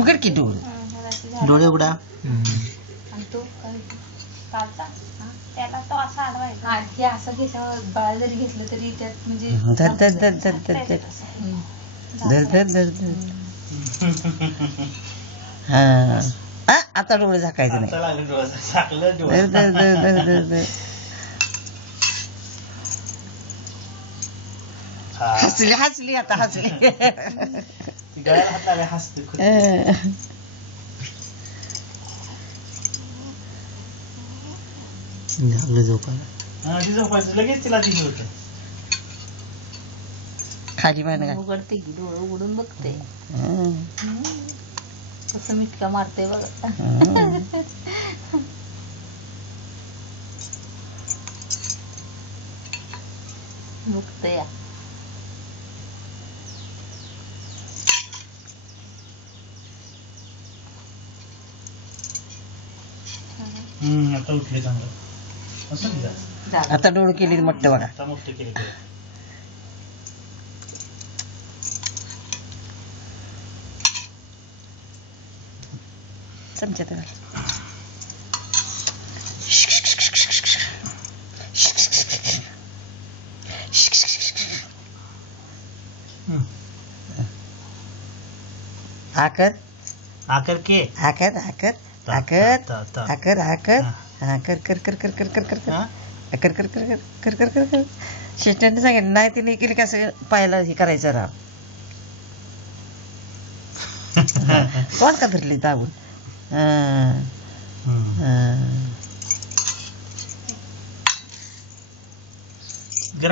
उघड की डोळे उघडा. त्याला तो असा अडवायचा आणखी असं घेतल्यावर बाळ जरी घेतलं तरी त्यात म्हणजे धर धर धर धर धर धर धर धर धर धर. हा आता डोळे झाकायचे नाही. धर धर धर धर धर धर. हसली हसली आता हसली. लगेच तिला दिली होत. खाली पाहिजे उघडते की डोळं उघडून बघते कसं मिटका मारते बघा. बघते या आता उठले चांगलं असं द्या. आता डोळे केली मोठे बघा. आता मोठे केले चमच्यात घाल. आकर आकर के आकर आकर आकर आकर आकर आकर कर कर कर कर कर कर कर कर कर कर कर कर कर कर. शिस्टरने सांगितलं नाही तिने केली कसं पायाला हे करायचं राव. कोण का धरली दाबून.